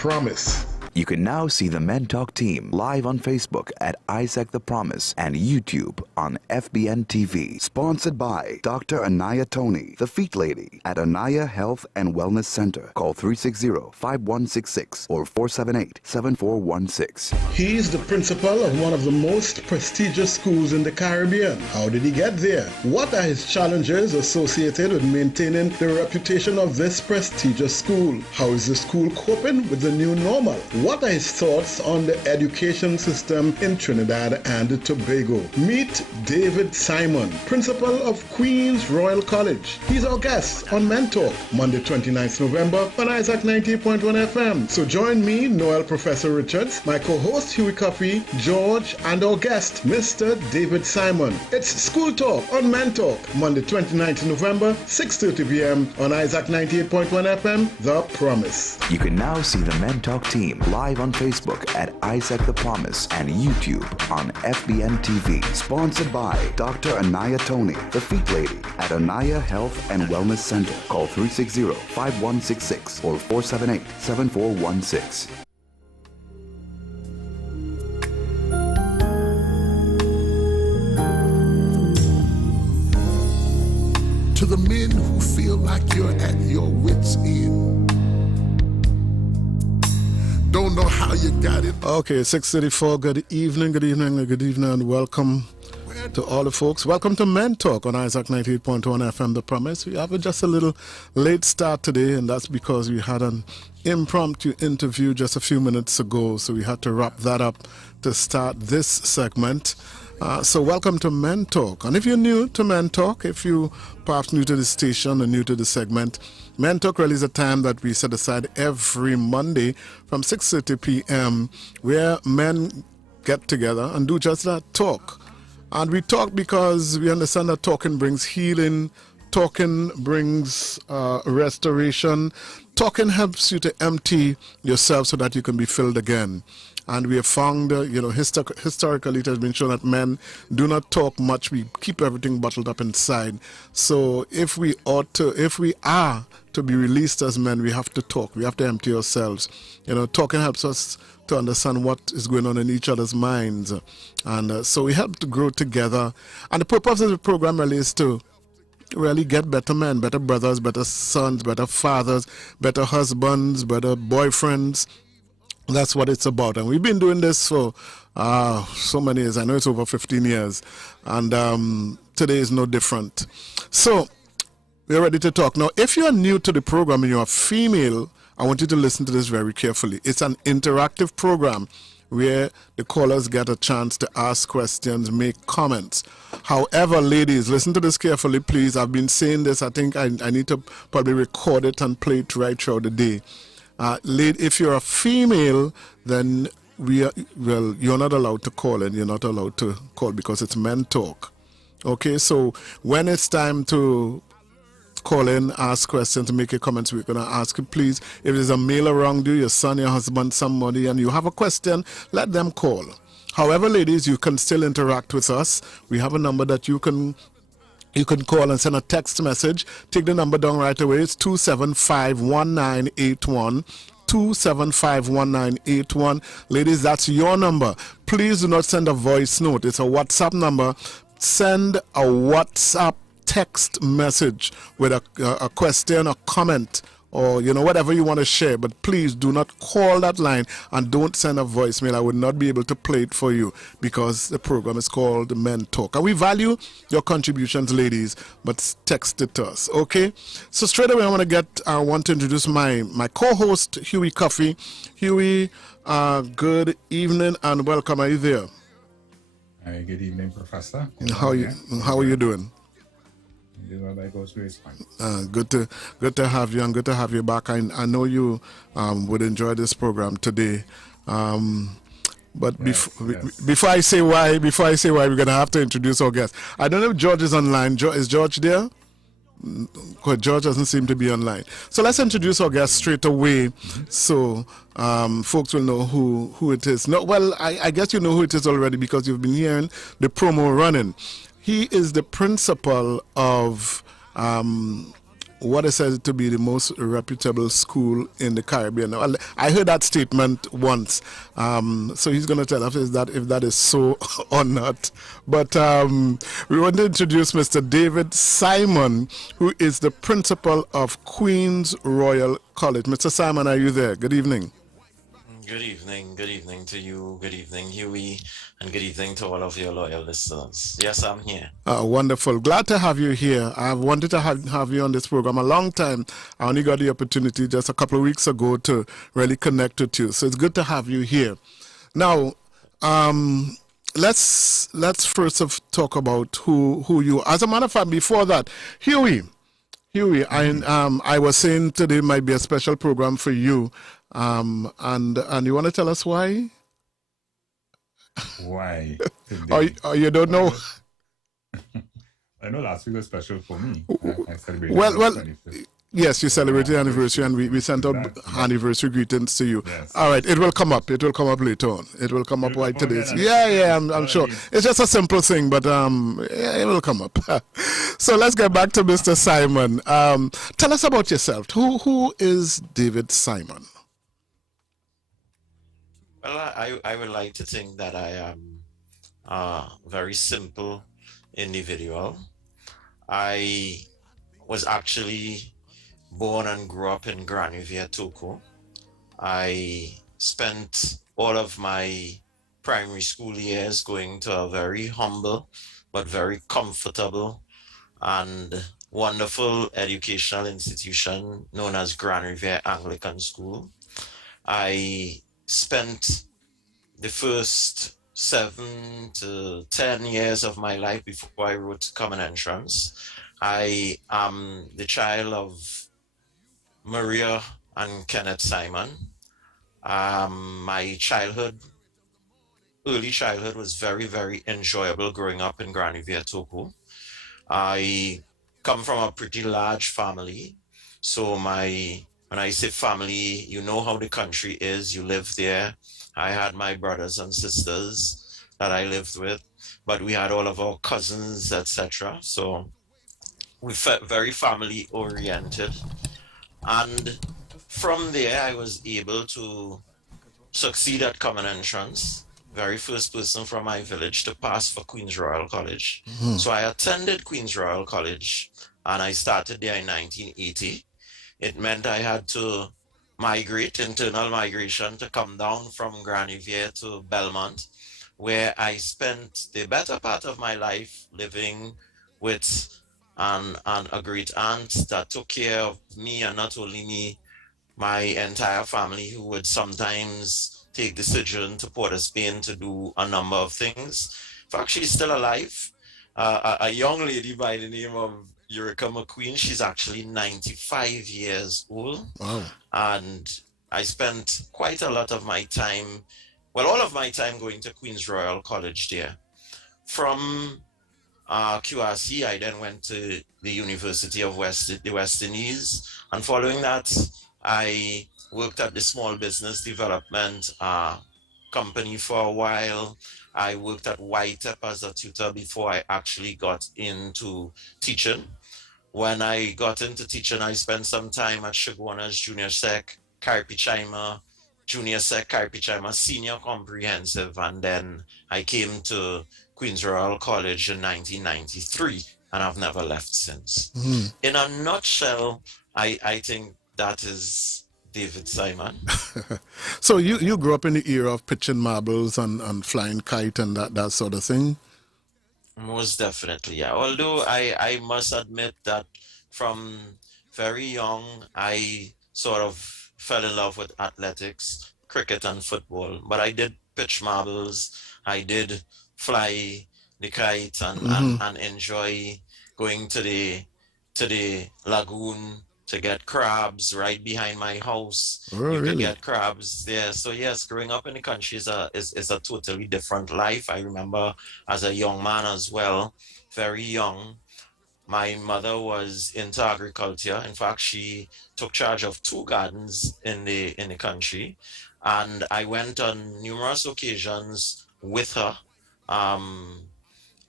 Promise. You can now see the Men Talk team live on Facebook at Isaac the Promise and YouTube on FBN TV. Sponsored by Dr. Anaya Tony, the Feet Lady at Anaya Health and Wellness Center. Call 360-5166 or 478-7416. He is the principal of one of the most prestigious schools in the Caribbean. How did he get there? What are his challenges associated with maintaining the reputation of this prestigious school? How is the school coping with the new normal? What are his thoughts on the education system in Trinidad and Tobago? Meet David Simon, principal of Queen's Royal College. He's our guest on Men Talk, Monday 29th November on Isaac 90.1 FM. So join me, Noel Professor Richards, my co-host Huey Cuffie, George, and our guest, Mr. David Simon. It's School Talk on Men Talk, Monday 29th November, 6:30 p.m. on Isaac 98.1 FM, The Promise. You can now see the Men Talk team live on Facebook at Isaac the Promise and YouTube on FBN TV. Sponsored by Dr. Anaya Tony, the Feet Lady at Anaya Health and Wellness Center. Call 360-5166 or 478-7416. To the men who feel like you're at your wits' end, don't know how you got it. Okay, 6:34. Good evening, and welcome to all the folks. Welcome to Men Talk on Isaac 98.1 FM, The Promise. We have just a little late start today, and that's because we had an impromptu interview just a few minutes ago, so we had to wrap that up to start this segment. So welcome to Men Talk. And if you're new to Men Talk, if you perhaps new to the station or new to the segment, Men Talk really is a time that we set aside every Monday from 6:30 p.m. where men get together and do just that, talk. And we talk because we understand that talking brings healing, talking brings restoration, talking helps you to empty yourself so that you can be filled again. And we have found, historically it has been shown that men do not talk much. We keep everything bottled up inside. So if we are to be released as men, we have to talk. We have to empty ourselves. Talking helps us to understand what is going on in each other's minds. And so we help to grow together. And the purpose of the program really is to really get better men, better brothers, better sons, better fathers, better husbands, better boyfriends. That's what it's about. And we've been doing this for so many years. I know it's over 15 years. And today is no different. So we're ready to talk. Now, if you're new to the program and you're a female, I want you to listen to this very carefully. It's an interactive program where the callers get a chance to ask questions, make comments. However, ladies, listen to this carefully, please. I've been saying this. I think I need to probably record it and play it right throughout the day. If you're a female, then you're not allowed to call, and you're not allowed to call because it's Men Talk. Okay, so when it's time to call in, ask questions, make your comments, we're going to ask you, please, if there's a male around you, your son, your husband, somebody, and you have a question, let them call. However, ladies, you can still interact with us. We have a number that you can call and send a text message. Take the number down right away. It's 275-1981. 275-1981. Ladies, that's your number. Please do not send a voice note. It's a WhatsApp number. Send a WhatsApp text message with a question, a comment, or whatever you want to share, but please do not call that line and don't send a voicemail. I would not be able to play it for you because the program is called Men Talk. And we value your contributions, ladies, but text it to us, okay? So straight away I want to introduce my co-host, Huey Cuffie. Huey, good evening and welcome. Are you there? Good evening, Professor. How are you doing? Good to have you and good to have you back. I know you would enjoy this program today. But before I say why, we're gonna have to introduce our guest. I don't know if George is online. Is George there? George doesn't seem to be online. So let's introduce our guest straight away, so folks will know who it is. No, well, I guess you know who it is already because you've been hearing the promo running. He is the principal of what is said to be the most reputable school in the Caribbean. Well, I heard that statement once, so he's going to tell us if that is so or not. But we want to introduce Mr. David Simon, who is the principal of Queen's Royal College. Mr. Simon, are you there? Good evening. Good evening. Good evening to you. Good evening, Huey. And good evening to all of your loyal listeners. Yes, I'm here. Wonderful. Glad to have you here. I've wanted to have you on this program a long time. I only got the opportunity just a couple of weeks ago to really connect with you. So it's good to have you here. Now, let's first of talk about who you are. As a matter of fact, before that, Huey, I was saying today might be a special program for you. And you want to tell us why? Why? Or you don't know? I know last week was special for me. I celebrated Well, 25th. yes, you celebrated the anniversary, and we sent out anniversary greetings to you. Yes. All right, it will come up. It will come up later on. It will come up right today. Yeah, I'm sure. It's just a simple thing, but it will come up. So let's get back to Mr. Simon. Tell us about yourself. Who is David Simon? Well, I would like to think that I am a very simple individual. I was actually born and grew up in Grand Riviere, Togo. I spent all of my primary school years going to a very humble but very comfortable and wonderful educational institution known as Grand Riviere Anglican School. I spent the first 7 to 10 years of my life before I wrote Common Entrance. I am the child of Maria and Kenneth Simon. My early childhood was very, very enjoyable growing up in Grand Riviere, Togo. I come from a pretty large family. So when I say family, you know how the country is, you live there. I had my brothers and sisters that I lived with, but we had all of our cousins, etc. So we felt very family oriented. And from there, I was able to succeed at Common Entrance, very first person from my village to pass for Queen's Royal College. Mm-hmm. So I attended Queen's Royal College and I started there in 1980. It meant I had to migrate, internal migration, to come down from Grand Riviere to Belmont, where I spent the better part of my life living with a great aunt that took care of me, and not only me, my entire family, who would sometimes take the sojourn to Port of Spain to do a number of things. In fact, she's still alive. A young lady by the name of Eureka McQueen. She's actually 95 years old. Wow. And I spent quite a lot of my time, well, all of my time going to Queen's Royal College there. From QRC, I then went to the University of the West Indies. And following that, I worked at the Small Business Development Company for a while. I worked at YTEP as a tutor before I actually got into teaching. When I got into teaching, I spent some time at Shigwana's Junior Sec, Carpichaima, Junior Sec, Carpichaima, Senior Comprehensive, and then I came to Queen's Royal College in 1993, and I've never left since. Mm-hmm. In a nutshell, I think that is David Simon. So you grew up in the era of pitching marbles and flying kite and that sort of thing? Most definitely, yeah. Although I must admit that from very young, I sort of fell in love with athletics, cricket and football. But I did pitch marbles, I did fly the kite and enjoy going to the lagoon to get crabs right behind my house. Oh, you really? can get crabs there. So yes, growing up in the country is a totally different life. I remember as a young man as well, very young, my mother was into agriculture. In fact, she took charge of 2 gardens in the country. And I went on numerous occasions with her.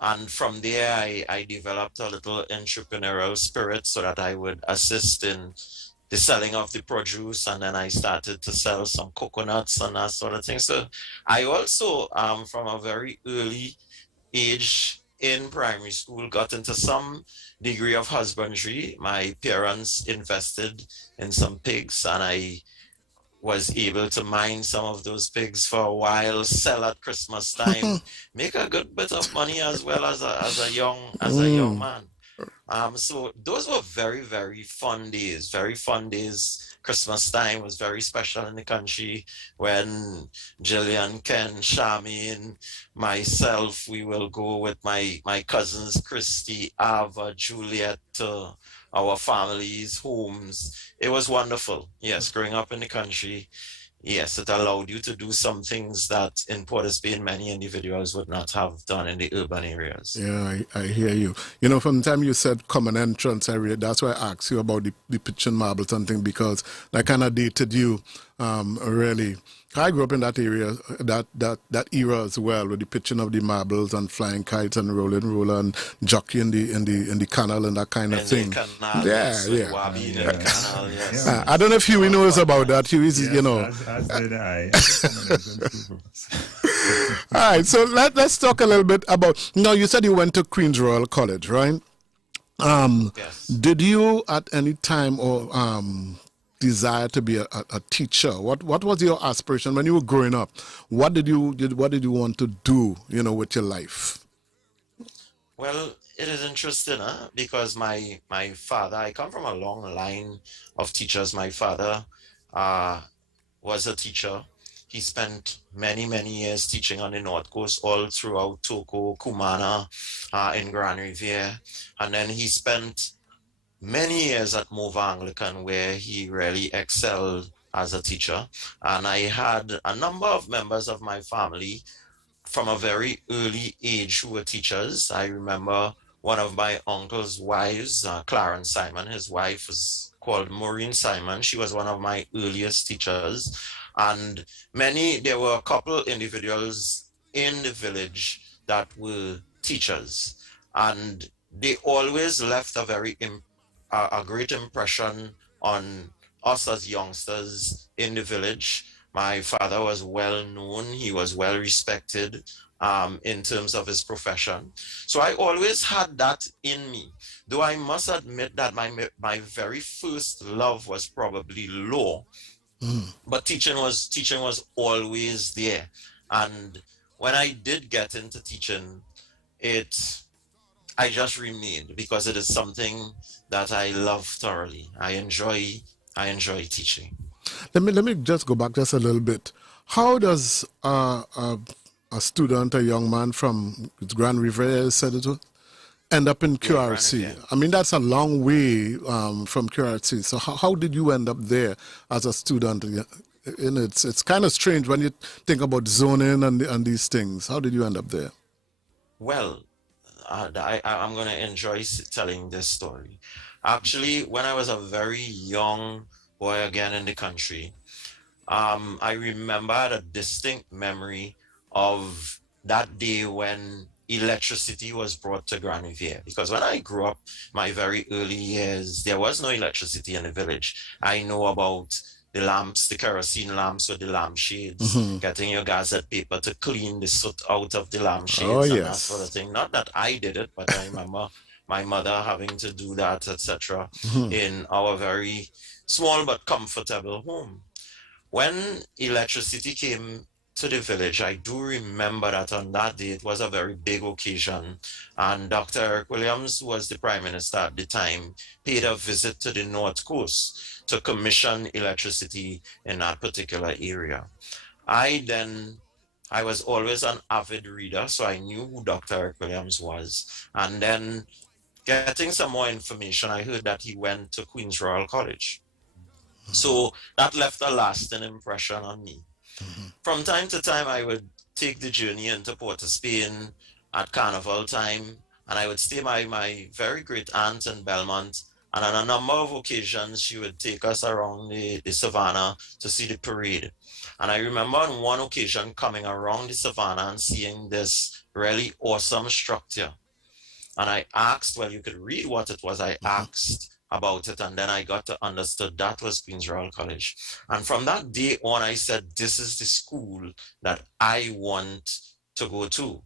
And from there, I developed a little entrepreneurial spirit so that I would assist in the selling of the produce. And then I started to sell some coconuts and that sort of thing. So I also, from a very early age in primary school, got into some degree of husbandry. My parents invested in some pigs, and I was able to mine some of those pigs for a while, sell at Christmas time, make a good bit of money as well as a young man. So those were very, very fun days, very fun days. Christmas time was very special in the country when Jillian, Ken, Charmaine, myself, we will go with my cousins, Christy, Ava, Juliet, to our families' homes. It was wonderful. Yes, growing up in the country. Yes, it allowed you to do some things that in Port of Spain many individuals would not have done in the urban areas. Yeah, I hear you. You know, from the time you said common entrance area, that's why I asked you about the pitching marbles and thing, because that kind of dated you, really. I grew up in that area, that era as well, with the pitching of the marbles and flying kites and rolling roller and jockey in the canal and that kind of thing. Canal, yeah, yeah. Wabi in the canal, yes. I don't know if Huey knows about that. Huey's, Yes, you know. as did I. All right, so let's talk a little bit about. Now, you said you went to Queen's Royal College, right? Yes. Did you at any time or desire to be a teacher? What was your aspiration when you were growing up? What did you want to do, you know, with your life? Well, it is interesting, because my father, I come from a long line of teachers. My father was a teacher. He spent many, many years teaching on the North Coast, all throughout Toko, Kumana, in Grand Riviere. And then he spent many years at Mova Anglican, where he really excelled as a teacher. And I had a number of members of my family from a very early age who were teachers. I remember one of my uncle's wives, Clarence Simon. His wife was called Maureen Simon. She was one of my earliest teachers. And there were a couple individuals in the village that were teachers. And they always left a great impression on us as youngsters in the village. My father was well known. He was well respected in terms of his profession. So I always had that in me. Though I must admit that my very first love was probably law. But teaching was always there. And when I did get into teaching, I just remained because it is something that I love thoroughly. I enjoy teaching. Let me just go back just a little bit. How does a student, a young man from Grand Riviere, said it, end up in QRC? I mean, that's a long way from QRC. So how did you end up there as a student? And it's kind of strange when you think about zoning and these things. How did you end up there? Well, I'm going to enjoy telling this story. Actually, when I was a very young boy again in the country, I remember I had a distinct memory of that day when electricity was brought to Grand Riviere. Because when I grew up, my very early years, there was no electricity in the village. I know about the lamps, the kerosene lamps with the lampshades, getting your gazette paper to clean the soot out of the lampshades and that sort of thing. Not that I did it, but I remember my mother having to do that, etc., in our very small but comfortable home. When electricity came to the village, I do remember that on that day, it was a very big occasion. And Dr. Eric Williams, who was the Prime Minister at the time, paid a visit to the North Coast to commission electricity in that particular area. I was always an avid reader, so I knew who Dr. Eric Williams was. And then getting some more information, I heard that he went to Queen's Royal College. So that left a lasting impression on me. From time to time, I would take the journey into Port of Spain at carnival time, and I would stay by my very great aunt in Belmont. And on a number of occasions, she would take us around the savannah to see the parade. And I remember on one occasion coming around the savannah and seeing this really awesome structure. And I asked, well, you could read what it was. I asked about it, and then I got to understood that was Queen's Royal College. And from that day on, I said, this is the school that I want to go to.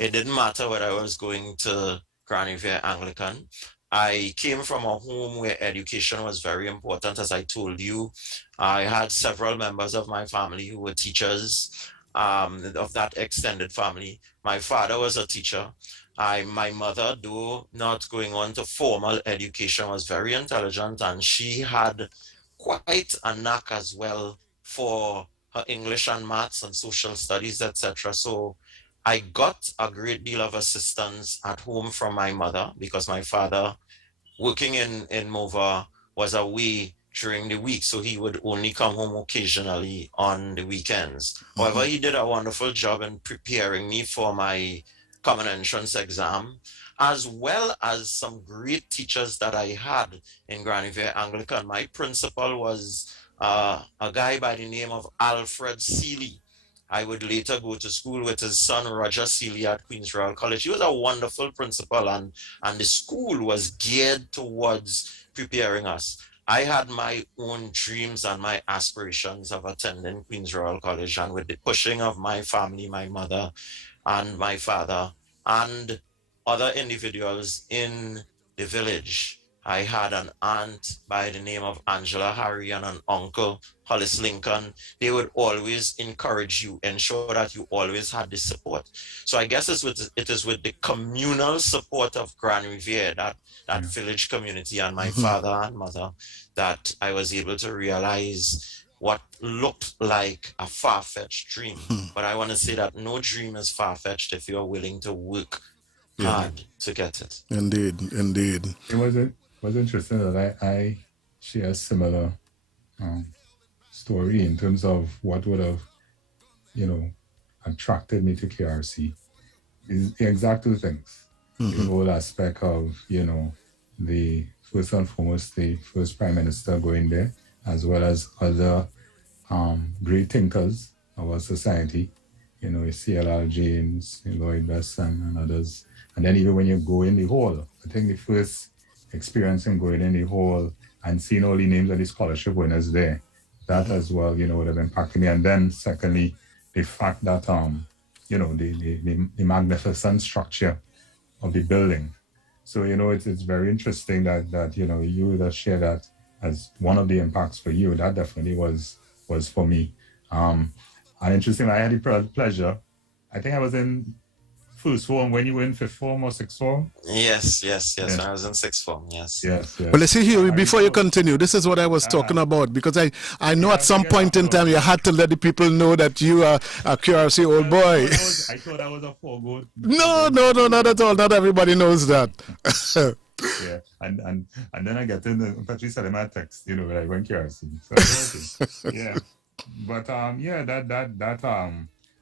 It didn't matter whether I was going to Grand Riviere Anglican. I came from a home where education was very important. As I told you, I had several members of my family who were teachers, of that extended family. My father was a teacher. My mother, though not going on to formal education, was very intelligent, and she had quite a knack as well for her English and maths and social studies, etc. So I got a great deal of assistance at home from my mother, because my father, working in Mova, was away during the week, so he would only come home occasionally on the weekends. However, he did a wonderful job in preparing me for my common entrance exam, as well as some great teachers that I had in Grand Riviere Anglican. My principal was a guy by the name of Alfred Seeley. I would later go to school with his son, Roger Seeley, at Queen's Royal College. He was a wonderful principal, and the school was geared towards preparing us. I had my own dreams and my aspirations of attending Queen's Royal College, and with the pushing of my family, my mother and my father and other individuals in the village, I had an aunt by the name of Angela Harry and an uncle, Hollis Lincoln. They would always encourage you, ensure that you always had the support. So I guess it is with the communal support of Grand Riviere, that village community, and my father and mother, that I was able to realize what looked like a far-fetched dream. But I want to say that no dream is far-fetched if you're willing to work hard to get it. Indeed. It was interesting that I share a similar story in terms of what would have, attracted me to KRC. Is the exact two things. The whole aspect of, the first and foremost, the first Prime Minister going there, as well as other great thinkers of our society, C.L.R. James, Lloyd Besson, and others. And then even when you go in the hall, I think the first experience in going in the hall and seeing all the names of the scholarship winners there, that as well, would have impacted me. And then secondly, the fact that, the magnificent structure of the building. So, it's very interesting that you would have shared that as one of the impacts for you. That definitely was for me. And interesting, I had the pleasure. I think I was in first form when you were in fifth form or sixth form. Yes. When I was in sixth form, yes. Well, let's see here, before you continue, this is what I was talking about, because I know at some point in time you had to let the people know that you are a QRC old boy. I thought I was a foregoed. No, not at all. Not everybody knows that. Yeah, and then I get in the Patrice sent my text, when I went QRC. So okay. Yeah, but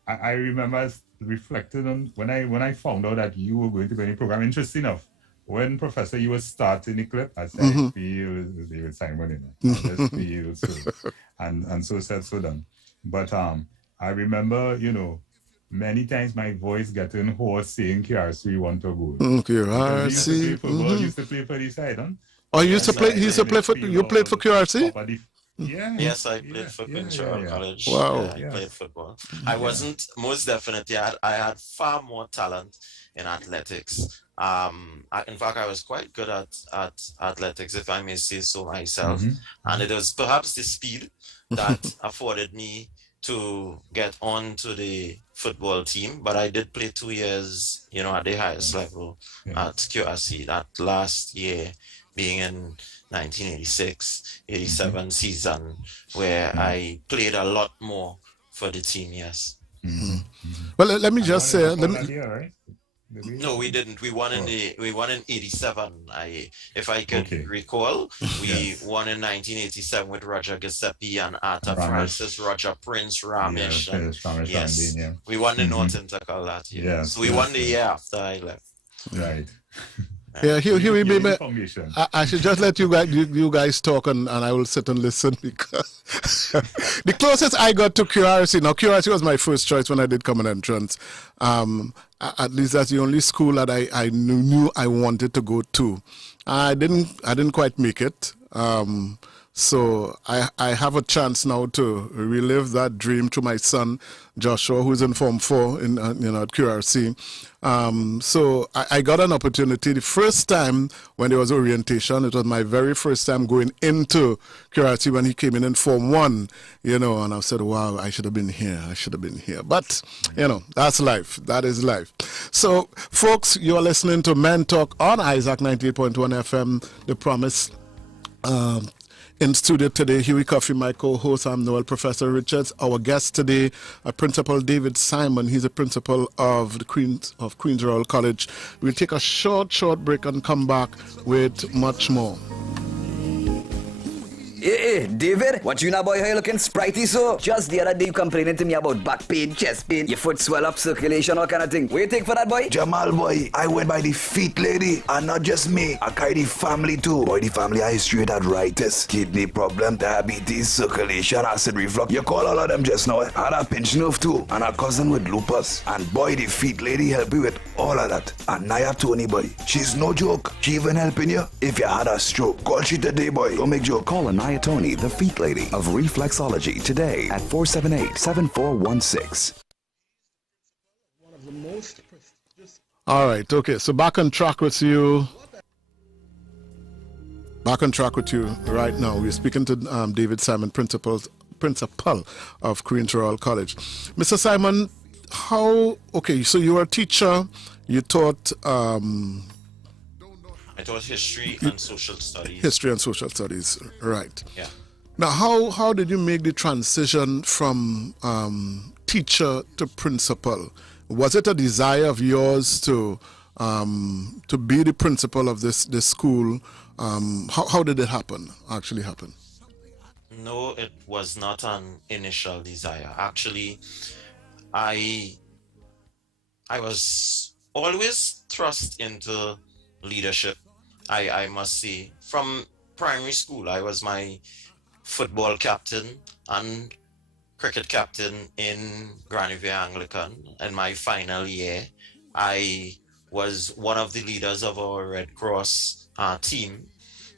I remember reflected on when I found out that you were going to be in the program. Interesting enough, when Professor you were starting the clip, I said, I feel David Simon, I just feel so, and so said, so done. But I remember, many times my voice getting hoarse saying QRC want to go. QRC. Used to play for the side, huh? Oh, you used to play for QRC? Yeah. Yes, I played for Queen's Royal College. Wow. I played football. I wasn't, most definitely, I had far more talent in athletics. In fact, I was quite good at athletics, if I may say so myself. And it was perhaps the speed that afforded me to get on to the football team. But I did play 2 years, at the highest level at QRC. That last year being in 1986-87 season, where I played a lot more for the team. Yes. Well, let me just say. No, we didn't. We won in 87. If I could recall, we won in 1987 with Roger Giuseppe and Arthur Francis, Roger Prince, Ramesh. Yes, we won the North Intercal that year. So we won the year after I left. Right. Yeah, Huey, You need maybe the foundation. I should just let you guys talk, and I will sit and listen, because the closest I got to QRC, now QRC was my first choice when I did common entrance. At least that's the only school that I knew I wanted to go to. I didn't quite make it. So I have a chance now to relive that dream to my son Joshua, who's in Form 4 in at QRC. So I got an opportunity. The first time when there was orientation, it was my very first time going into QRC when he came in Form 1, and I said, wow, I should have been here. I should have been here. But, that's life. That is life. So, folks, you're listening to Men Talk on Isaac 98.1 FM, The Promise. In studio today, Huey, Cuffie, my co-host. I'm Noel, Professor Richards. Our guest today, Principal David Simon. He's a principal of the Queens Royal College. We'll take a short break and come back with much more. Hey, David, what you now, boy? How you looking spritey so? Just the other day you complaining to me about back pain, chest pain, your foot swell up, circulation, all kind of thing. What you take for that, boy? Jamal, boy, I went by the feet lady, and not just me, I carry the family too. Boy, the family I history that arthritis, kidney problem, diabetes, circulation, acid reflux. You call all of them just now. I had a pinched nerve too, and a cousin with lupus. And boy, the feet lady help you with all of that. And Naya Tony, boy, she's no joke. She even helping you if you had a stroke. Call she today, boy. Don't make joke. Call Anaya Tony, the feet lady of reflexology, today at 478-7416. One of the most prestigious. All right, okay, so back on track with you. Back on track with you right now. We're speaking to David Simon, principal of Queens Royal College. Mr. Simon, so you were a teacher, you taught... I taught history and social studies. History and social studies, right. Yeah. Now, how did you make the transition from teacher to principal? Was it a desire of yours to be the principal of this school? How did it actually happen? No, it was not an initial desire. Actually, I was always thrust into leadership. I must say, from primary school, I was my football captain and cricket captain in Granivere Anglican. In my final year, I was one of the leaders of our Red Cross team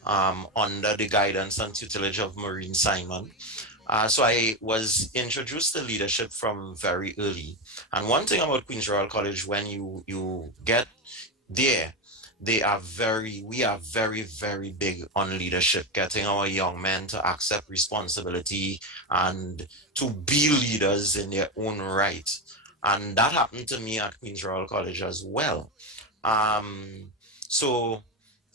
under the guidance and tutelage of Maureen Simon. So I was introduced to leadership from very early. And one thing about Queens Royal College, when you get there, we are very, very big on leadership, getting our young men to accept responsibility and to be leaders in their own right. And that happened to me at Queens Royal College as well. So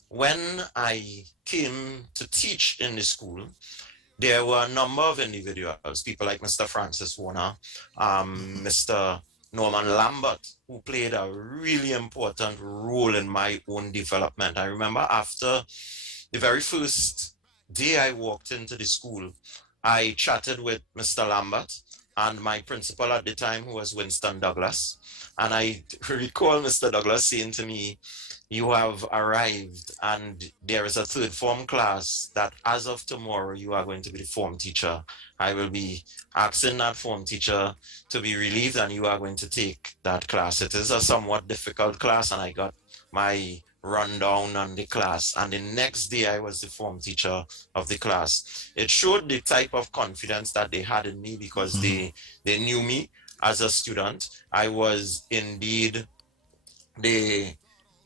when I came to teach in the school, there were a number of individuals, people like Mr. Francis Warner, Mr. Norman Lambert, who played a really important role in my own development. I remember after the very first day I walked into the school, I chatted with Mr. Lambert and my principal at the time, who was Winston Douglas. And I recall Mr. Douglas saying to me, "You have arrived and there is a third form class that as of tomorrow, you are going to be the form teacher. I will be asking that form teacher to be relieved and you are going to take that class. It is a somewhat difficult class." And I got my rundown on the class. And the next day I was the form teacher of the class. It showed the type of confidence that they had in me because they knew me as a student. I was indeed the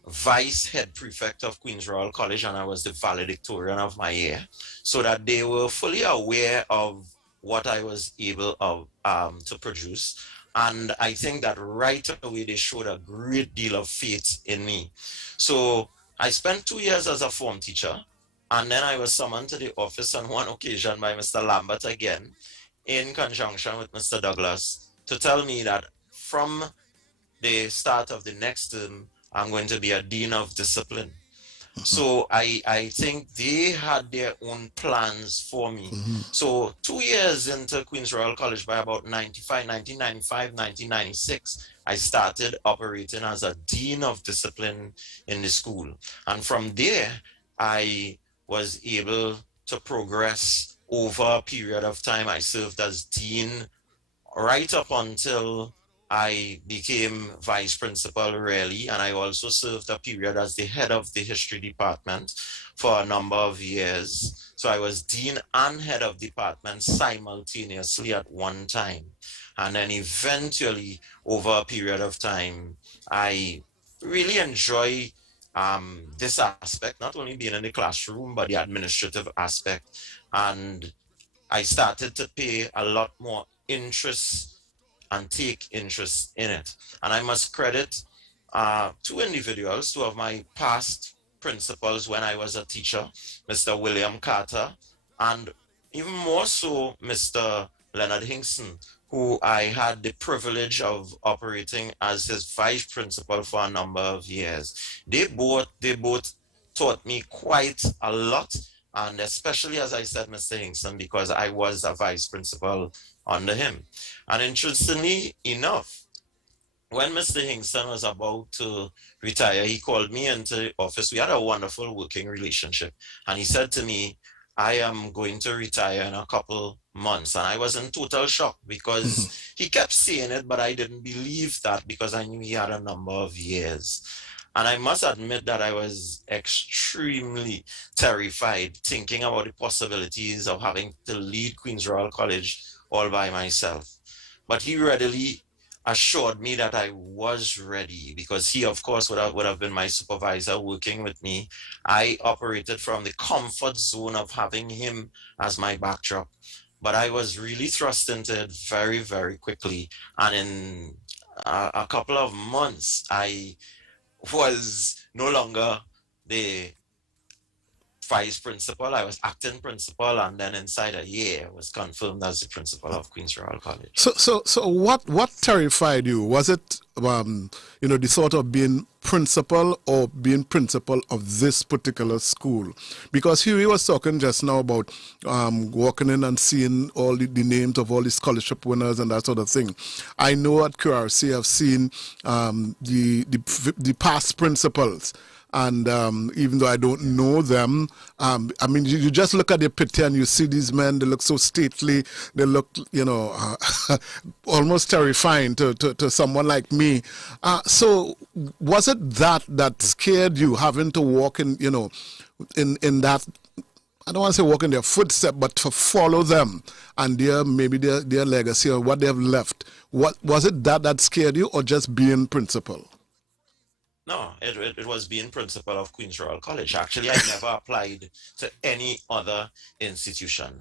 vice head prefect of Queens Royal College and I was the valedictorian of my year, so that they were fully aware of what I was able to produce. And I think that right away they showed a great deal of faith in me. So I spent 2 years as a form teacher, and then I was summoned to the office on one occasion by Mr. Lambert again, in conjunction with Mr. Douglas, to tell me that from the start of the next term, I'm going to be a dean of discipline. So I think they had their own plans for me. So 2 years into Queen's Royal College, by about 1995, 1996, I started operating as a dean of discipline in the school. And from there, I was able to progress over a period of time. I served as dean right up until I became vice principal, really, and I also served a period as the head of the history department for a number of years. So I was dean and head of department simultaneously at one time. And then eventually, over a period of time, I really enjoy this aspect, not only being in the classroom, but the administrative aspect. And I started to pay a lot more interest and take interest in it. And I must credit two individuals, two of my past principals when I was a teacher, Mr. William Carter, and even more so, Mr. Leonard Hinkson, who I had the privilege of operating as his vice principal for a number of years. They both taught me quite a lot, and especially, as I said, Mr. Hinkson, because I was a vice principal under him. And interestingly enough, when Mr. Hinkson was about to retire, he called me into the office. We had a wonderful working relationship. And he said to me, I am going to retire in a couple months. And I was in total shock because he kept saying it, but I didn't believe that because I knew he had a number of years. And I must admit that I was extremely terrified thinking about the possibilities of having to lead Queen's Royal College all by myself. But he readily assured me that I was ready because he, of course, would have been my supervisor working with me. I operated from the comfort zone of having him as my backdrop. But I was really thrust into it very, very quickly. And in a couple of months, I was no longer the vice principal. I was acting principal, and then inside a year was confirmed as the principal of Queen's Royal College. So what terrified you? Was it the thought of being principal or being principal of this particular school? Because Huey was talking just now about walking in and seeing all the names of all the scholarship winners and that sort of thing. I know at QRC I've seen the past principals. And even though I don't know them, I mean, you just look at the picture and you see these men, they look so stately, they look, almost terrifying to someone like me. So was it that scared you, having to walk in that, I don't want to say walk in their footsteps, but to follow them and their legacy or what they have left? Was it that scared you, or just being principal? No, it was being principal of Queen's Royal College. Actually, I never applied to any other institution.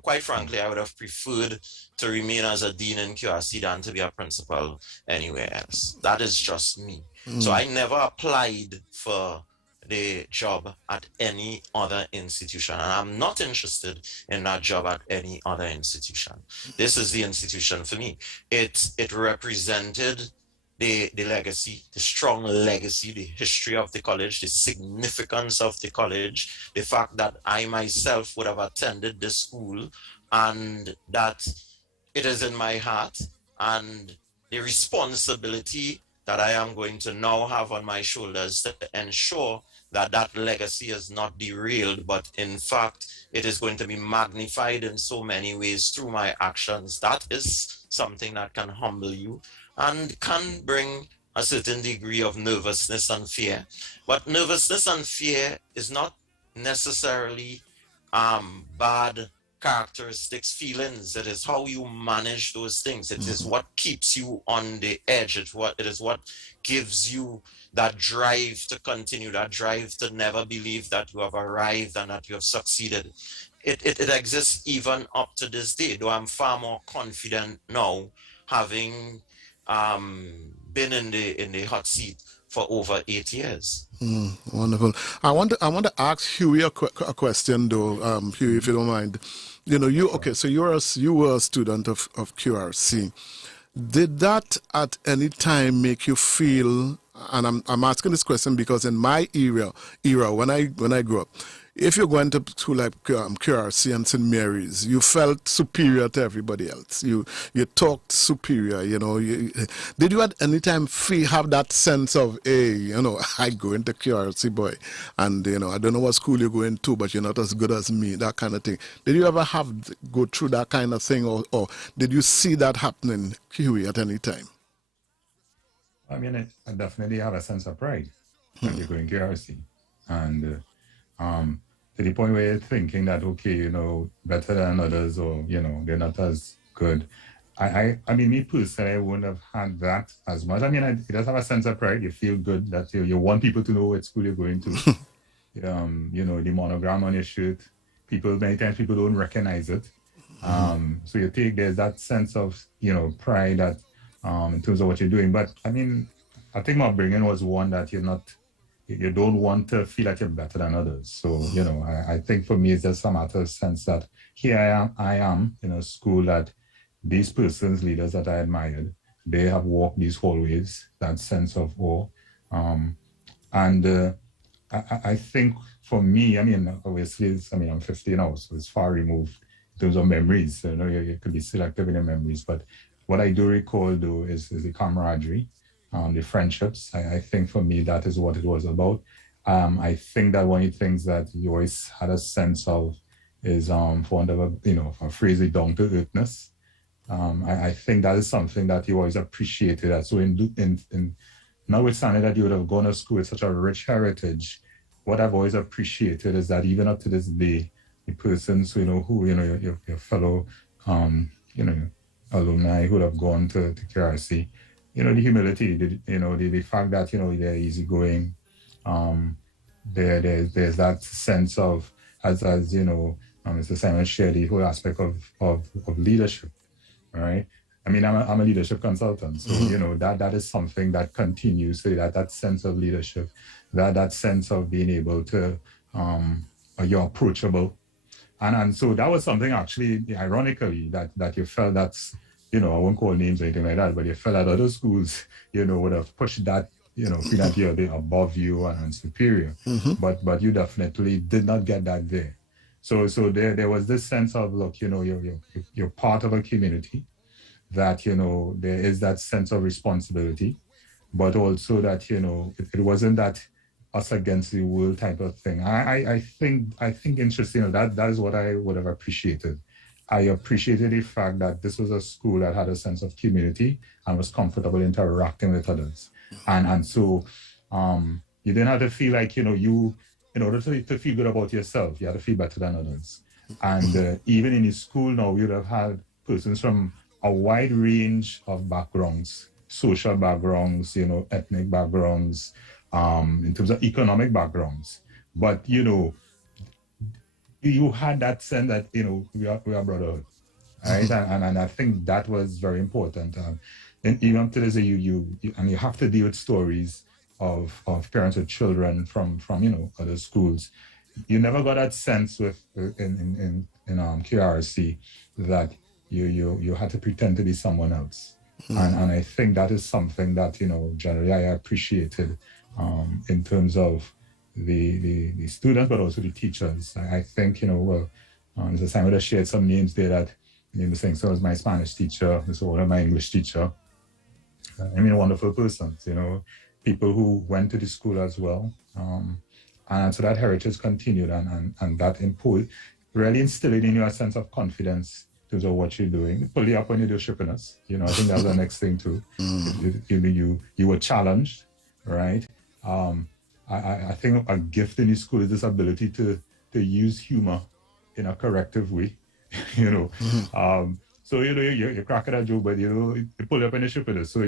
Quite frankly, I would have preferred to remain as a dean in QRC than to be a principal anywhere else. That is just me. So I never applied for the job at any other institution. And I'm not interested in that job at any other institution. This is the institution for me. It represented the legacy, the strong legacy, the history of the college, the significance of the college, the fact that I myself would have attended the school, and that it is in my heart, and the responsibility that I am going to now have on my shoulders to ensure that that legacy is not derailed, but in fact, it is going to be magnified in so many ways through my actions. That is something that can humble you and can bring a certain degree of nervousness and fear. But nervousness and fear is not necessarily bad characteristics, feelings. It is how you manage those things. It is what keeps you on the edge. It is what gives you that drive to continue, that drive to never believe that you have arrived and that you have succeeded. It exists even up to this day, though I'm far more confident now, having been in the hot seat for over 8 years. Wonderful. I want to ask Huey a question, though, Huey, if you don't mind. So you were a student of QRC. Did that at any time make you feel and I'm asking this question because in my era when I grew up, if you're going to like QRC and St. Mary's, you felt superior to everybody else. You talked superior. Did you at any time have that sense of, hey, I go into QRC, boy, and I don't know what school you're going to, but you're not as good as me, that kind of thing. Did you ever go through that kind of thing, or did you see that happening, Huey, at any time? I mean, I definitely have a sense of pride when you're going QRC, and to the point where you're thinking that, okay, better than others, or, they're not as good. I mean, me personally, I wouldn't have had that as much. I mean, it does have a sense of pride. You feel good that you want people to know what school you're going to. The monogram on your shirt, many times people don't recognize it. So there's that sense of, pride that, in terms of what you're doing. But I mean, I think my upbringing was one that you don't want to feel like you're better than others. So, I think for me, it's just a matter of sense that here I am in a school that these persons, leaders that I admired, they have walked these hallways, that sense of awe. I think for me, I mean, obviously, I'm 50 now, so it's far removed in terms of memories. You could be selective in your memories. But what I do recall, though, is the camaraderie. The friendships. I think for me, that is what it was about. I think that one of the things that you always had a sense of is, for want of a phrase, down to earthness. I think that is something that you always appreciated. So in notwithstanding that you would have gone to school with such a rich heritage, what I've always appreciated is that even up to this day, the persons who your fellow alumni who have gone to QRC, the humility, the fact that, they're easygoing. There's that sense of, as Mr. Simon shared, the whole aspect of leadership, right? I mean, I'm a leadership consultant, so, that is something that continues, so that sense of leadership, that sense of being able to, you're approachable. And so that was something actually, ironically, that you felt that's, I won't call names or anything like that, but you felt that other schools, would have pushed that, feel that you're above you and superior. But you definitely did not get that there. So there was this sense of, look, you're part of a community, that, there is that sense of responsibility, but also that, it wasn't that us against the world type of thing. I think interesting, that is what I would have appreciated. I appreciated the fact that this was a school that had a sense of community and was comfortable interacting with others. And so you didn't have to feel like, you, in order to feel good about yourself, you had to feel better than others. And even in the school now, we would have had persons from a wide range of backgrounds, social backgrounds, ethnic backgrounds, in terms of economic backgrounds. But, you had that sense that, we are brotherhood, right? And I think that was very important. And even up to this, you have to deal with stories of parents with children from other schools. You never got that sense in QRC that you had to pretend to be someone else. And I think that is something that, generally I appreciated in terms of the students, but also the teachers. I think, Mr. Simon has shared some names there that, Mr. Singh was my Spanish teacher, Mr. Water, my English teacher. Wonderful persons, people who went to the school as well. And so that heritage continued and that really instilled in you a sense of confidence in terms of what you're doing. Pull you up when you do shippiness. I think that was the next thing too. You were challenged, right? I think a gift in the school is this ability to use humor in a corrective way, So, you crack at a joke, but, you pull up in the ship with it. So,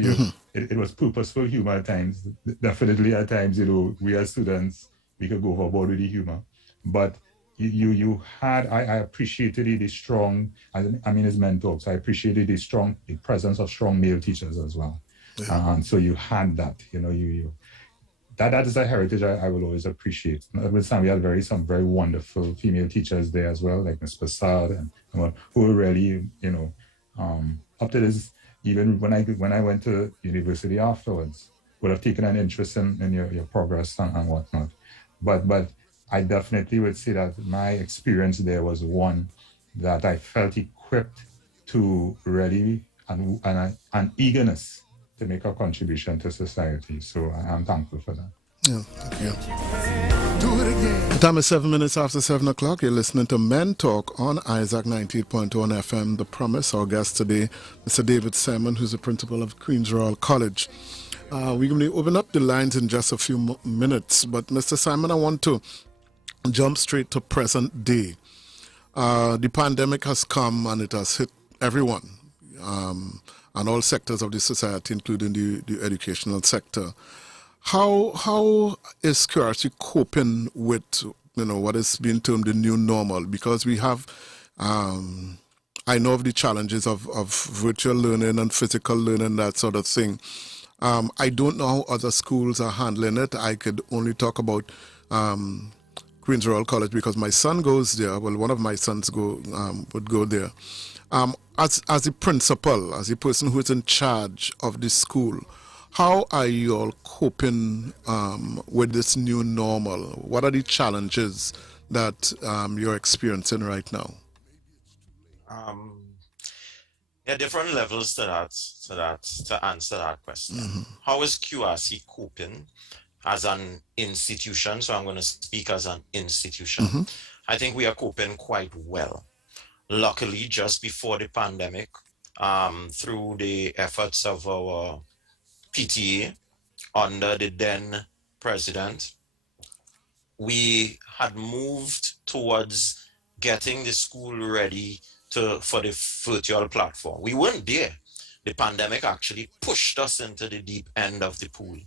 it was purposeful humor at times. Definitely at times, we as students, we could go overboard with the humor. But you had, I appreciated the strong, as mentors, I appreciated the presence of strong male teachers as well. And so you had that, that is a heritage I will always appreciate. With some, we had some very wonderful female teachers there as well, like Ms. Prasad, and who were really, up to this, even when I went to university afterwards, would have taken an interest in your progress and whatnot. But I definitely would say that my experience there was one that I felt equipped to really and an eagerness to make a contribution to society. So I'm thankful for that. Yeah, thank you. Do it again. The time is 7 minutes after 7 o'clock. You're listening to Men Talk on Isaac 98.1 FM. The Promise. Our guest today, Mr. David Simon, who's the principal of Queen's Royal College. We're going to open up the lines in just a few minutes. But Mr. Simon, I want to jump straight to present day. The pandemic has come and it has hit everyone and all sectors of the society, including the educational sector. How is QRC coping with what is being termed the new normal? Because we have, I know of the challenges of virtual learning and physical learning, that sort of thing. I don't know how other schools are handling it. I could only talk about Queen's Royal College because my son goes there. Well, one of my sons would go there. As the principal, as the person who is in charge of the school, how are you all coping with this new normal? What are the challenges that you're experiencing right now? There are different levels to answer that question. Mm-hmm. How is QRC coping as an institution? So I'm going to speak as an institution. Mm-hmm. I think we are coping quite well. Luckily, just before the pandemic, through the efforts of our PTA under the then president, we had moved towards getting the school ready for the virtual platform. We weren't there. The pandemic actually pushed us into the deep end of the pool.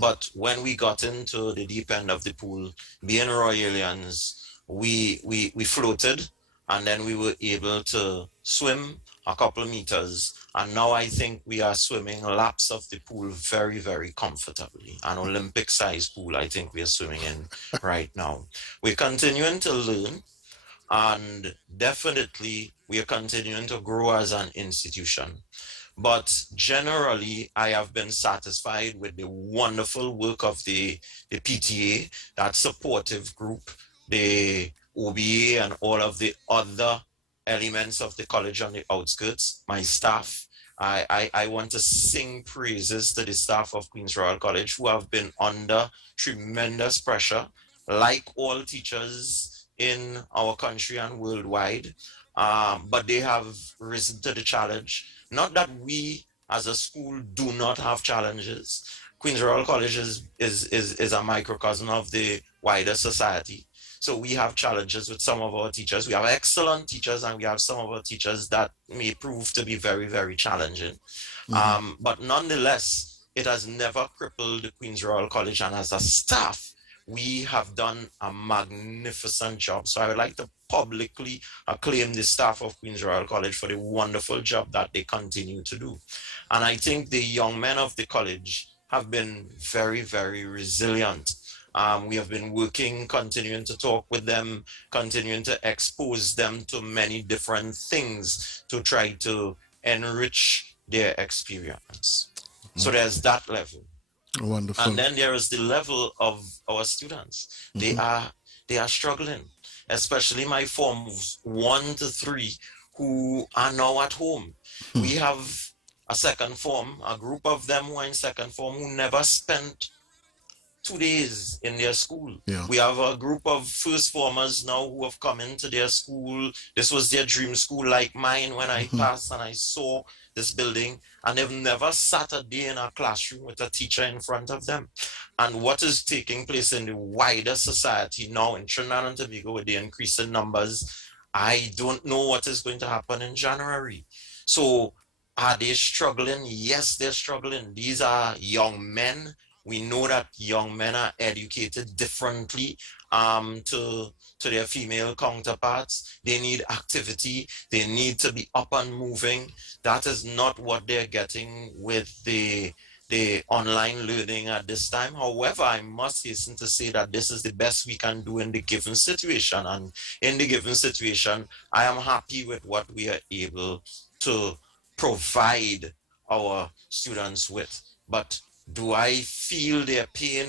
But when we got into the deep end of the pool, being Royalians, we floated, and then we were able to swim a couple of meters. And now I think we are swimming laps of the pool very, very comfortably. An Olympic-sized pool, I think we are swimming in right now. We're continuing to learn, and definitely we are continuing to grow as an institution. But generally, I have been satisfied with the wonderful work of the PTA, that supportive group, the OBA, and all of the other elements of the college on the outskirts, my staff. I want to sing praises to the staff of Queen's Royal College, who have been under tremendous pressure, like all teachers in our country and worldwide. But they have risen to the challenge. Not that we as a school do not have challenges. Queen's Royal College is a microcosm of the wider society. So we have challenges with some of our teachers. We have excellent teachers, and we have some of our teachers that may prove to be very, very challenging. Mm-hmm. But nonetheless, it has never crippled the Queen's Royal College. And as a staff, we have done a magnificent job. So I would like to publicly acclaim the staff of Queen's Royal College for the wonderful job that they continue to do. And I think the young men of the college have been very, very resilient. We have been working, continuing to talk with them, continuing to expose them to many different things to try to enrich their experience. Mm-hmm. So there's that level. Wonderful. And then there is the level of our students. Mm-hmm. They are struggling, especially my forms 1 to 3 who are now at home. Mm-hmm. We have a second form, a group of them who are in second form who never spent 2 days in their school. Yeah. We have a group of first formers now who have come into their school. This was their dream school, like mine, when I passed and I saw this building, and they've never sat a day in a classroom with a teacher in front of them. And what is taking place in the wider society now in Trinidad and Tobago with the increase in numbers, I don't know what is going to happen in January. So are they struggling? Yes, they're struggling. These are young men. We know that young men are educated differently to their female counterparts. They need activity. They need to be up and moving. That is not what they're getting with the online learning at this time. However, I must hasten to say that this is the best we can do in the given situation. And in the given situation, I am happy with what we are able to provide our students with. But Do I feel their pain?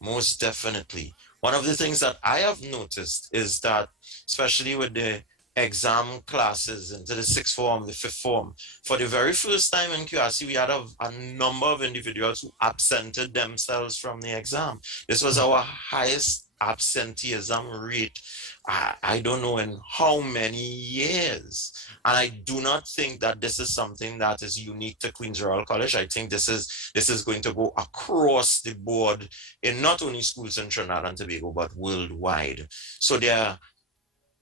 Most definitely. One of the things that I have noticed is that, especially with the exam classes into the sixth form, the fifth form, for the very first time in QRC, we had a number of individuals who absented themselves from the exam. This was our highest absenteeism rate, I don't know in how many years. And I do not think that this is something that is unique to Queen's Royal College. I think this is going to go across the board in not only schools in Trinidad and Tobago, but worldwide. So there are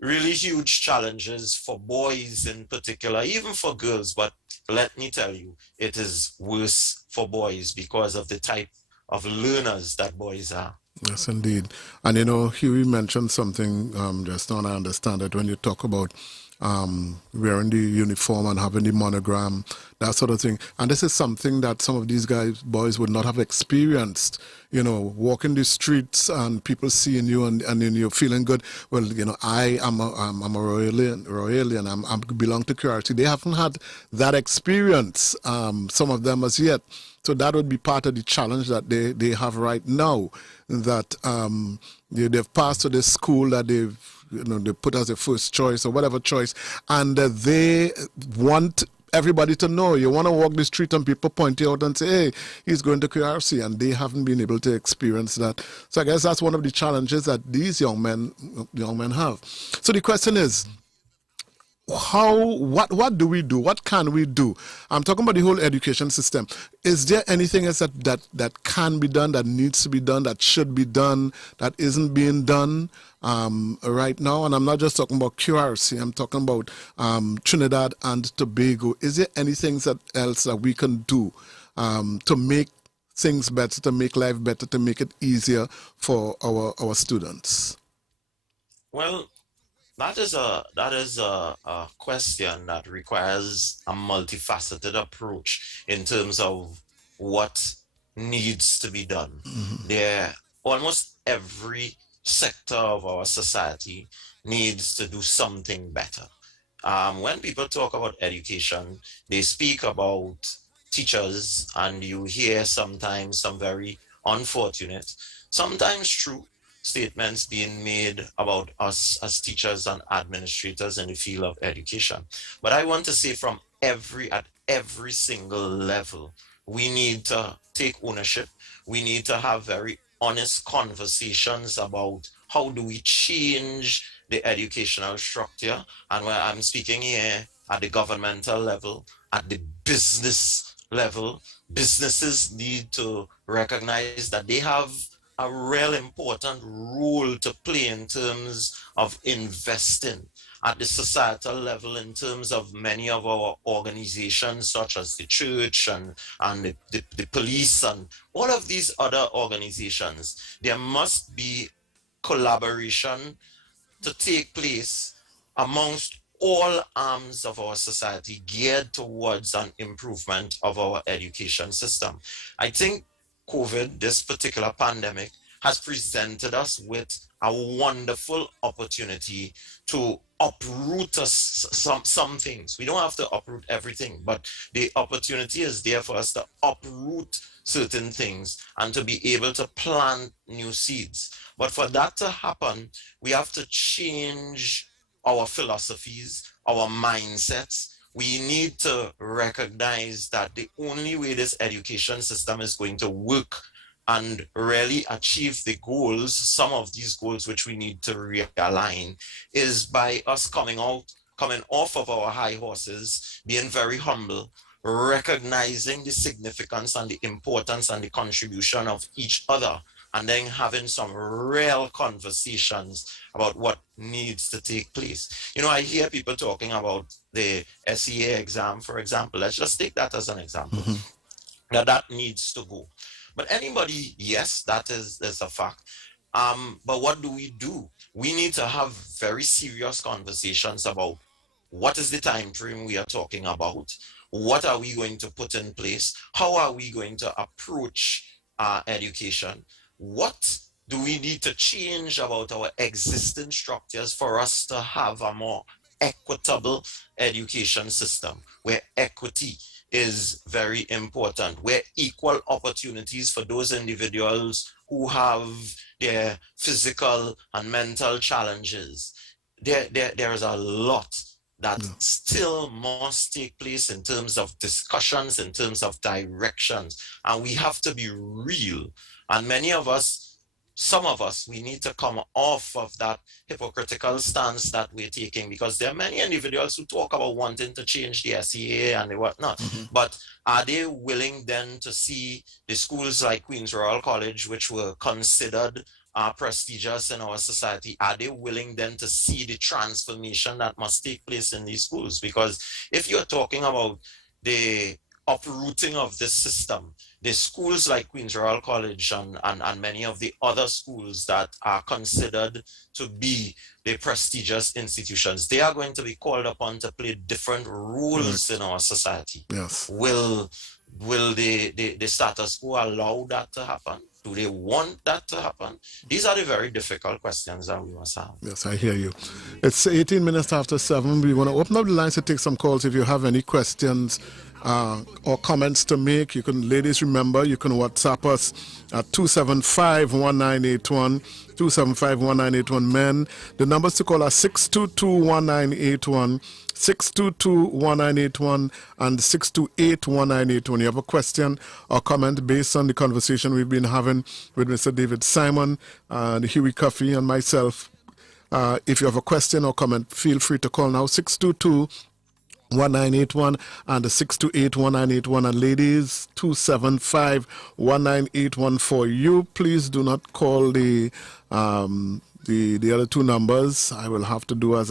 really huge challenges for boys in particular, even for girls. But let me tell you, it is worse for boys because of the type of learners that boys are. Yes, indeed. And you know, Huey mentioned something just now, and I understand that when you talk about wearing the uniform and having the monogram, that sort of thing. And this is something that some of these boys would not have experienced. You know, walking the streets and people seeing you and you're feeling good. Well, you know, I'm a Royalian, I belong to QRT. They haven't had that experience, some of them as yet. So that would be part of the challenge that they have right now, that they've passed to this school that they put as a first choice or whatever choice, and they want everybody to know. You want to walk the street and people point you out and say, hey, he's going to QRC, and they haven't been able to experience that. So I guess that's one of the challenges that these young men have. So the question is, what do we do? What can we do? I'm talking about the whole education system. Is there anything else that can be done, that needs to be done, that should be done, that isn't being done right now? And I'm not just talking about QRC. I'm talking about Trinidad and Tobago. Is there anything else that we can do to make things better, to make life better, to make it easier for our students? Well, that is a question that requires a multifaceted approach in terms of what needs to be done. There, almost every sector of our society needs to do something better. When people talk about education, they speak about teachers, and you hear sometimes some very unfortunate, sometimes true statements being made about us as teachers and administrators in the field of education. But I want to say at every single level, we need to take ownership. We need to have very honest conversations about how do we change the educational structure. And where I'm speaking here at the governmental level, at the business level, businesses need to recognize that they have a real important role to play in terms of investing at the societal level, in terms of many of our organizations such as the church and the police and all of these other organizations. There must be collaboration to take place amongst all arms of our society geared towards an improvement of our education system. I think COVID, this particular pandemic, has presented us with a wonderful opportunity to uproot some things. We don't have to uproot everything, but the opportunity is there for us to uproot certain things and to be able to plant new seeds. But for that to happen, we have to change our philosophies, our mindsets. We need to recognize that the only way this education system is going to work and really achieve the goals, some of these goals which we need to realign, is by us coming off of our high horses, being very humble, recognizing the significance and the importance and the contribution of each other, and then having some real conversations about what needs to take place. You know, I hear people talking about the SEA exam, for example. Let's just take that as an example. That needs to go. But anybody, yes, that is a fact. But what do? We need to have very serious conversations about what is the time frame we are talking about? What are we going to put in place? How are we going to approach education? What do we need to change about our existing structures for us to have a more equitable education system where equity is very important, where equal opportunities for those individuals who have their physical and mental challenges. There is a lot that still must take place in terms of discussions, in terms of directions, and we have to be real. And many of us, some of us, we need to come off of that hypocritical stance that we're taking, because there are many individuals who talk about wanting to change the SEA and the whatnot, but are they willing then to see the schools like Queen's Royal College, which were considered prestigious in our society, are they willing then to see the transformation that must take place in these schools? Because if you're talking about the uprooting of this system, the schools like Queen's Royal College and many of the other schools that are considered to be the prestigious institutions, they are going to be called upon to play different roles in our society. Yes. Will the status quo allow that to happen? Do they want that to happen? These are the very difficult questions that we must have. Yes, I hear you. It's 18 minutes after 7. We want to open up the lines to take some calls. If you have any questions or comments to make, you can, ladies, remember, you can WhatsApp us at 275-1981, 275-1981. Men, the numbers to call are 622-1981, 622-1981 and 628-1981. You have a question or comment based on the conversation we've been having with Mr. David Simon, Huey, Cuffie, and myself. If you have a question or comment, feel free to call now, 622-1981 and 628-1981, and ladies, 275-1981 for you. Please do not call the other two numbers. I will have to do as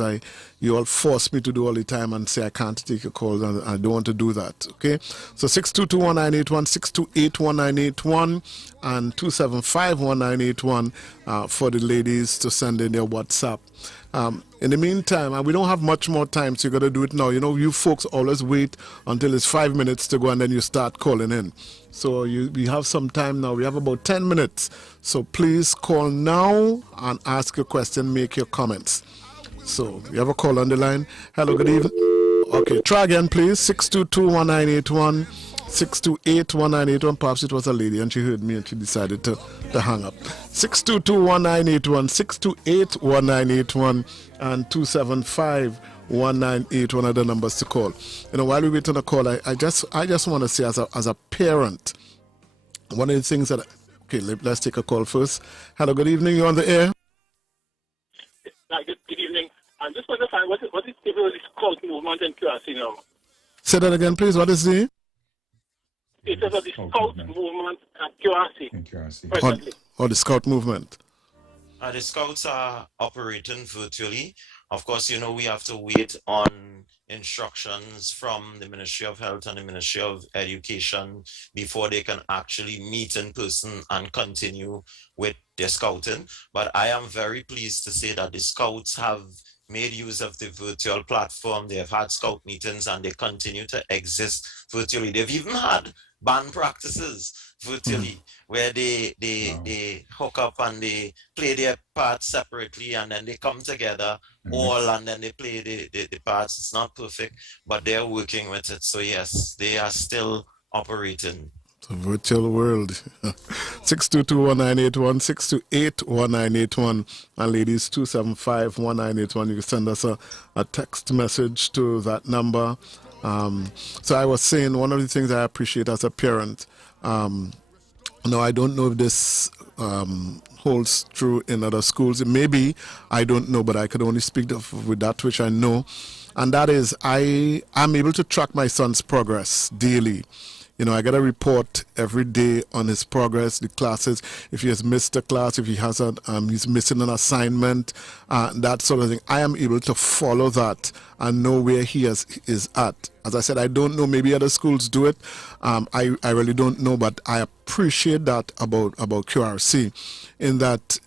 you all force me to do all the time and say I can't take a call, and I don't want to do that. Okay, so 622-1981, 628-1981 and 275-1981 for the ladies to send in their WhatsApp. In the meantime, and we don't have much more time, so you got to do it now. You know, you folks always wait until it's 5 minutes to go and then you start calling in. So we have some time now. We have about 10 minutes. So please call now and ask your question, make your comments. So you have a call on the line. Hello, good evening. Okay, try again, please. 622-1981, 628-1981. Perhaps it was a lady and she heard me and she decided to hang up. 622-1981, 628-1981 and 275-1981 are the numbers to call. You know, while we wait on the call, I just want to say as a parent, one of the things that, okay, let's take a call first. Hello, good evening. You're on the air. Good evening. I just want to find what is the scout movement in QRC now? Say that again, please. What is the? It is the scout movement at QRC. Presently. Or the scout movement. The scouts are operating virtually. Of course, you know, we have to wait on instructions from the Ministry of Health and the Ministry of Education before they can actually meet in person and continue with their scouting. But I am very pleased to say that the scouts have made use of the virtual platform. They have had scout meetings and they continue to exist virtually. They've even had band practices virtually, where they hook up and they play their parts separately and then they come together all and then they play the parts. It's not perfect, but they're working with it. So yes, they are still operating. The virtual world. 622-1981, 628-1981, and ladies, 275-1981. You can send us a text message to that number. So I was saying, one of the things I appreciate as a parent, no, I don't know if this holds true in other schools. Maybe, I don't know, but I could only speak with that which I know. And that is, I am able to track my son's progress daily. You know, I get a report every day on his progress, the classes, if he has missed a class, if he has he's missing an assignment, that sort of thing. I am able to follow that and know where he is at. As I said, I don't know, maybe other schools do it. I really don't know, but I appreciate that about QRC, in that,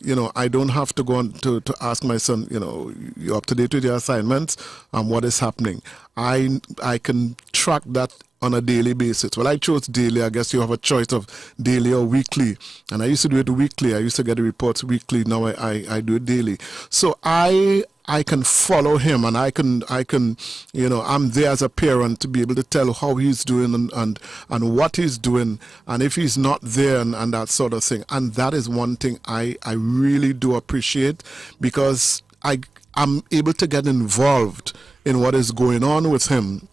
you know, I don't have to go on to ask my son, you know, you're up to date with your assignments, what is happening. I can track that on a daily basis. Well, I chose daily. I guess you have a choice of daily or weekly. And I used to do it weekly. I used to get the reports weekly. Now I do it daily. So I can follow him, and I can I'm there as a parent to be able to tell how he's doing and what he's doing, and if he's not there and that sort of thing. And that is one thing I really do appreciate, because I'm able to get involved in what is going on with him,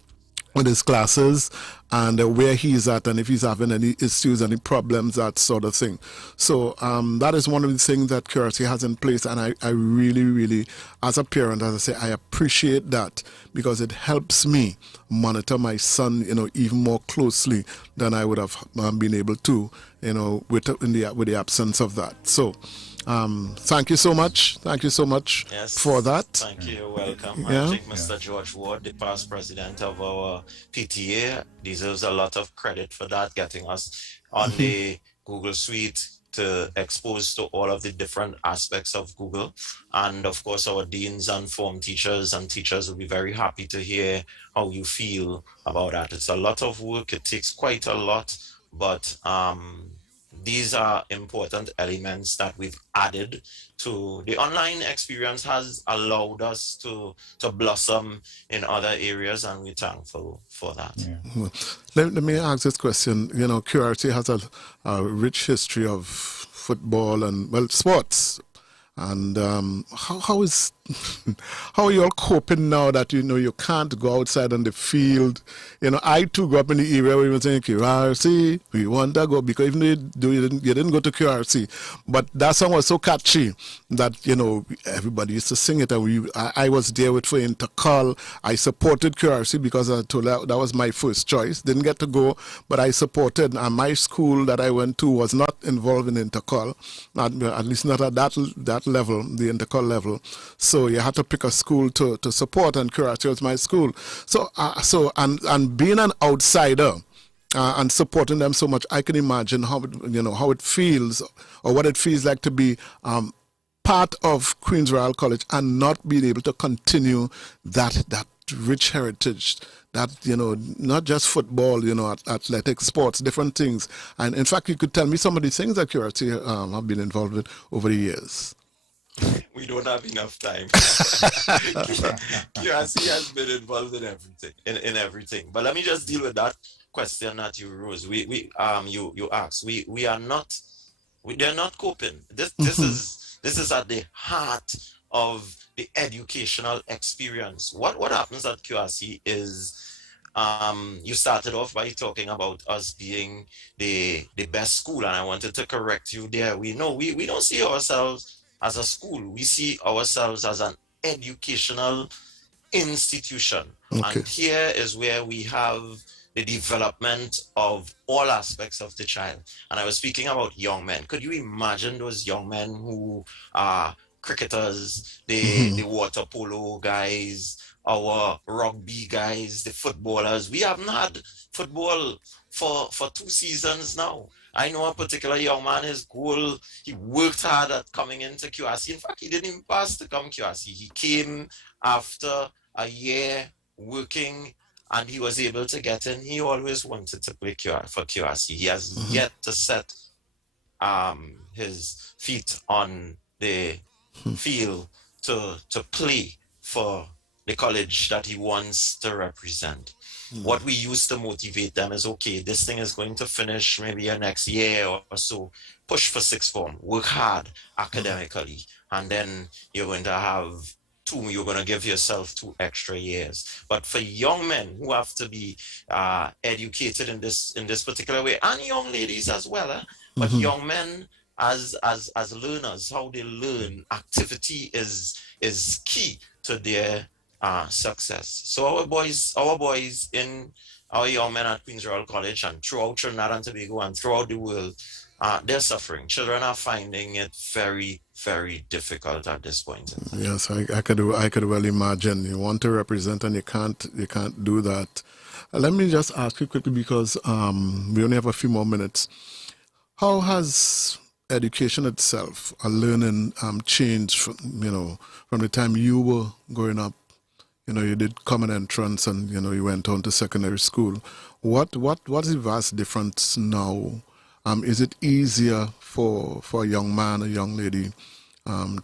with his classes, and where he's at, and if he's having any issues, any problems, that sort of thing. So that is one of the things that Curiosity has in place, and I really, really, as a parent, as I say, I appreciate that, because it helps me monitor my son, even more closely than I would have been able to, with the absence of that. So. Thank you so much. Thank you so much for that. Thank you. You're welcome. Yeah. I think Mr. George Ward, the past president of our PTA, deserves a lot of credit for that, getting us on the Google Suite to expose to all of the different aspects of Google. And of course, our deans and form teachers and teachers will be very happy to hear how you feel about that. It's a lot of work. It takes quite a lot, but these are important elements that we've added to the online experience, has allowed us to blossom in other areas, and we're thankful for that. Yeah. Let me ask this question. Curiosity has a rich history of football and, sports. And how are you all coping now that you can't go outside on the field? I too grew up in the area where we were saying QRC, we want to go, because even though you didn't go to QRC, but that song was so catchy that everybody used to sing it, and I was there for Intercol. I supported QRC because I told that was my first choice. Didn't get to go, but I supported. And my school that I went to was not involved in Intercol, at least not at that level, the Intercol level. So you had to pick a school to support, and Curiosity was my school. So and being an outsider and supporting them so much, I can imagine how it feels, or what it feels like to be part of Queen's Royal College and not being able to continue that rich heritage. That, not just football, athletics, sports, different things. And in fact, you could tell me some of the things that Curiosity have been involved with over the years. We don't have enough time. QRC has been involved in everything, in everything. But let me just deal with that question that you rose. You asked. They're not coping. This is at the heart of the educational experience. What happens at QRC is, you started off by talking about us being the best school, and I wanted to correct you there. We don't see ourselves as a school. We see ourselves as an educational institution. Okay. And here is where we have the development of all aspects of the child. And I was speaking about young men. Could you imagine those young men who are cricketers, the water polo guys, our rugby guys, the footballers? We haven't had football for 2 seasons now. I know a particular young man, his goal, he worked hard at coming into QRC. In fact, he didn't even pass to come QRC. He came after a year working, and he was able to get in. He always wanted to play for QRC. He has yet to set his feet on the field to play for the college that he wants to represent. What we use to motivate them is, okay, this thing is going to finish maybe next year or so. Push for sixth form, work hard academically, and then you're going to give yourself 2 extra years. But for young men who have to be educated in this particular way, and young ladies as well, but young men as learners, how they learn, activity is key to their success. So our boys in our young men at Queen's Royal College and throughout Trinidad and Tobago and throughout the world, they're suffering. Children are finding it very, very difficult at this point. Yes, I could well imagine. You want to represent and you can't do that. Let me just ask you quickly, because we only have a few more minutes. How has education itself, learning, changed from the time you were growing up? You did common entrance and, you went on to secondary school. What is the vast difference now? Is it easier for a young man, a young lady,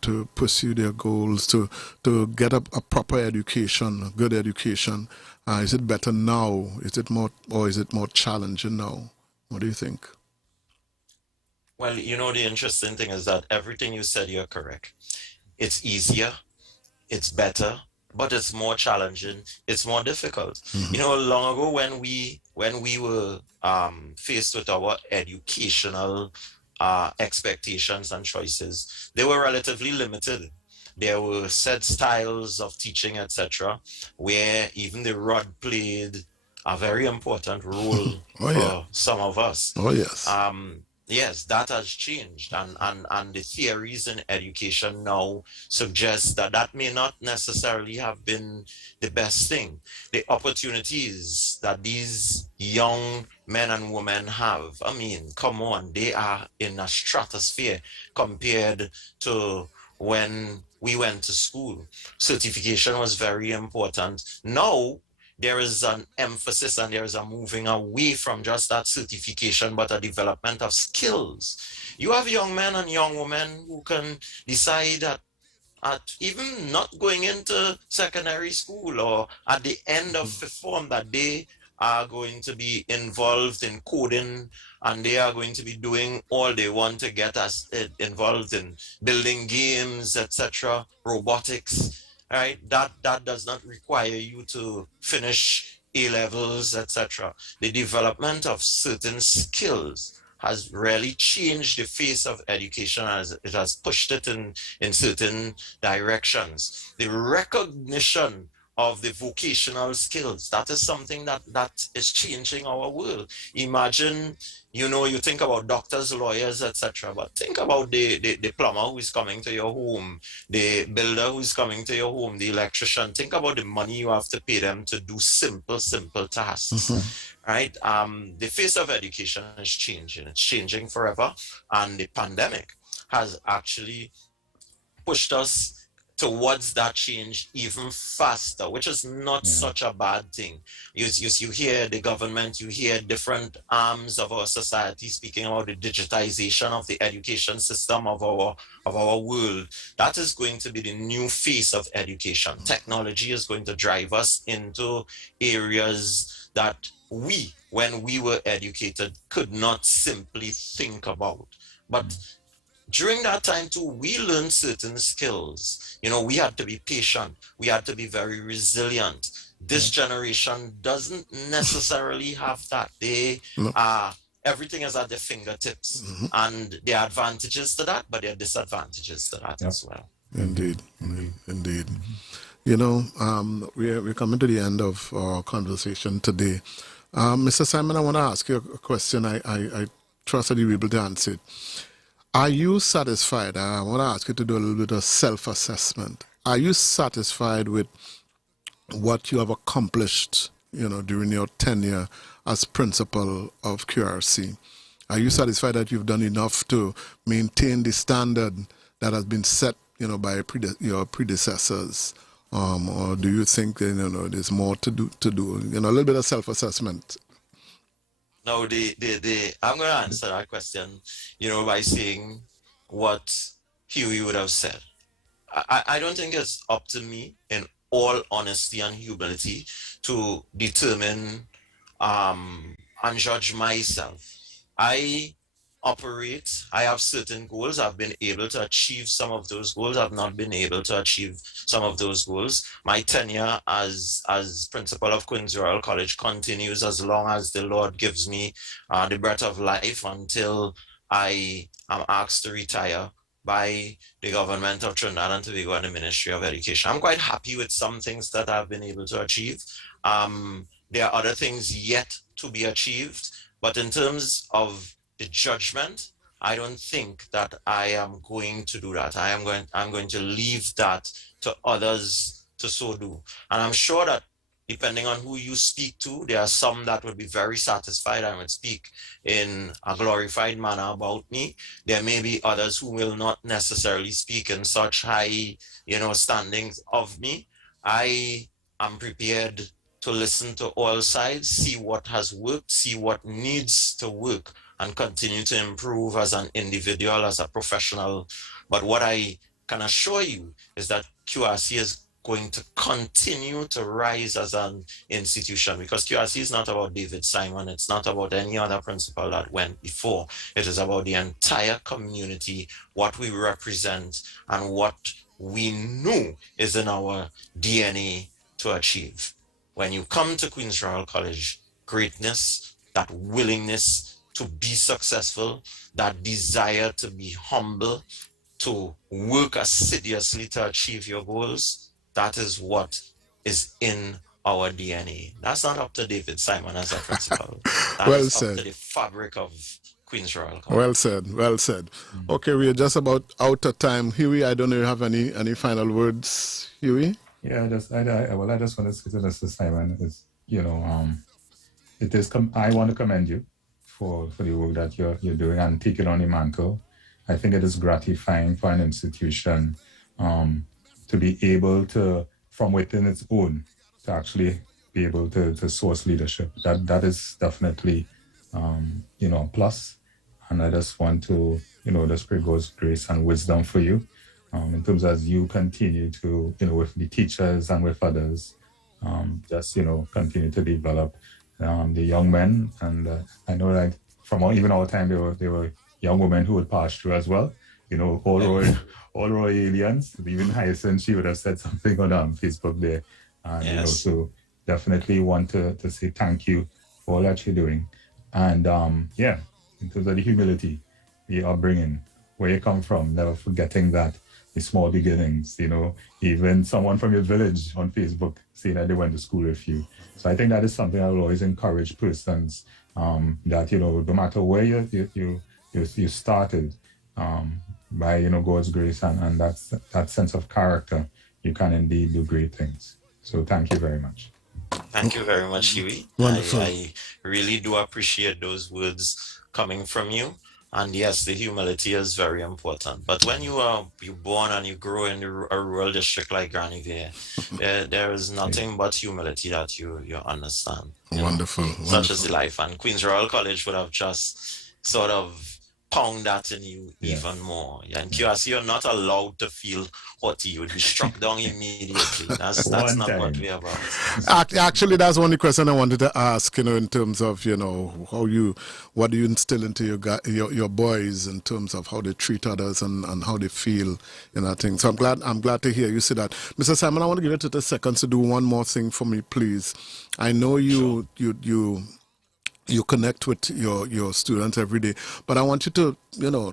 to pursue their goals, to get a proper education, a good education? Is it better now? Is it more challenging now? What do you think? Well, the interesting thing is that everything you said, you're correct. It's easier, it's better, but it's more challenging, it's more difficult. Long ago when we were faced with our educational expectations and choices, they were relatively limited. There were set styles of teaching, etc., where even the rod played a very important role for some of us. Oh, yes. Yes, that has changed, and the theories in education now suggest that that may not necessarily have been the best thing. The opportunities that these young men and women have, I mean, come on, they are in a stratosphere compared to when we went to school. Certification was very important. Now, there is an emphasis and there is a moving away from just that certification, but a development of skills. You have young men and young women who can decide at even not going into secondary school or at the end of fifth form that they are going to be involved in coding and they are going to be doing all they want to get us involved in building games, etc., robotics. Right, that does not require you to finish A levels, etc. The development of certain skills has really changed the face of education as it has pushed it in certain directions. The recognition of the vocational skills, that is something that is changing our world. Imagine, you think about doctors, lawyers, etc., but think about the plumber who is coming to your home, the builder who is coming to your home, the electrician. Think about the money you have to pay them to do simple tasks. Right? The face of education is changing. It's changing forever. And the pandemic has actually pushed us towards that change even faster, which is not such a bad thing. You hear the government, you hear different arms of our society speaking about the digitization of the education system of our world. That is going to be the new face of education. Technology is going to drive us into areas that we, when we were educated, could not simply think about. But during that time too, we learned certain skills. We had to be patient. We had to be very resilient. This generation doesn't necessarily have that. They everything is at their fingertips. And there are advantages to that, but there are disadvantages to that as well. Indeed. We're coming to the end of our conversation today. Mr. Simon, I want to ask you a question. I trust that you'll be able to answer it. Are you satisfied? I want to ask you to do a little bit of self-assessment. Are you satisfied with what you have accomplished, during your tenure as principal of QRC? Are you satisfied that you've done enough to maintain the standard that has been set, by your predecessors? Or do you think there's more to do? A little bit of self-assessment. No, I'm going to answer that question, by saying what Huey would have said. I don't think it's up to me, in all honesty and humility, to determine and judge myself. I have certain goals. I've been able to achieve some of those goals. I've not been able to achieve some of those goals. My tenure as principal of Queen's Royal College continues as long as the Lord gives me the breath of life, until I am asked to retire by the government of Trinidad and Tobago and the Ministry of Education. I'm quite happy with some things that I've been able to achieve. There are other things yet to be achieved, but in terms of the judgment, I don't think that I am going to do that. I'm going to leave that to others to so do. And I'm sure that depending on who you speak to, there are some that would be very satisfied and would speak in a glorified manner about me. There may be others who will not necessarily speak in such high, standings of me. I am prepared to listen to all sides, see what has worked, see what needs to work, and continue to improve as an individual, as a professional. But what I can assure you is that QRC is going to continue to rise as an institution, because QRC is not about David Simon. It's not about any other principal that went before. It is about the entire community, what we represent, and what we know is in our DNA to achieve. When you come to Queen's Royal College, greatness, that willingness to be successful, that desire to be humble, to work assiduously to achieve your goals, that is what is in our DNA. That's not up to David Simon as a principal. That Well is said. up to the fabric of Queen's Royal College. Well said, well said. Okay, we are just about out of time. Huey, I don't know if you have any final words, Huey? Yeah, I just want to say to Mr. Simon is, I want to commend you for the work that you're doing and taking on the mantle. I think it is gratifying for an institution to be able to, from within its own, to actually be able to source leadership. That is definitely, a plus. And I just want to, just pray God's grace and wisdom for you in terms as you continue to, with the teachers and with others, just, continue to develop the young men. And I know that from even our time, there were young women who would pass through as well. All Roy aliens, even Hyacinth, she would have said something on Facebook there. Yes. So definitely want to say thank you for all that you're doing. And in terms of the humility, the upbringing, where you come from, never forgetting that the small beginnings, even someone from your village on Facebook saying that they went to school with you. So I think that is something I will always encourage persons that, no matter where you started, by God's grace and that sense of character, you can indeed do great things. So thank you very much. Thank you very much, Huey. Wonderful. I really do appreciate those words coming from you. And yes, the humility is very important. But when you're born and you grow in a rural district like Granivere, there is nothing but humility that you understand. Wonderful. Such is the life. And Queen's Royal College would have just sort of pound that in you even more. And QRC, you're not allowed to feel haughty. You would be struck down immediately. That's not what we're about. Actually, that's one of the questions I wanted to ask, in terms of, what do you instill into your boys in terms of how they treat others and how they feel in that thing. So I'm glad to hear you say that. Mr. Simon, I want to give you 30 seconds to do one more thing for me, please. I know you connect with your students every day, but I want you to,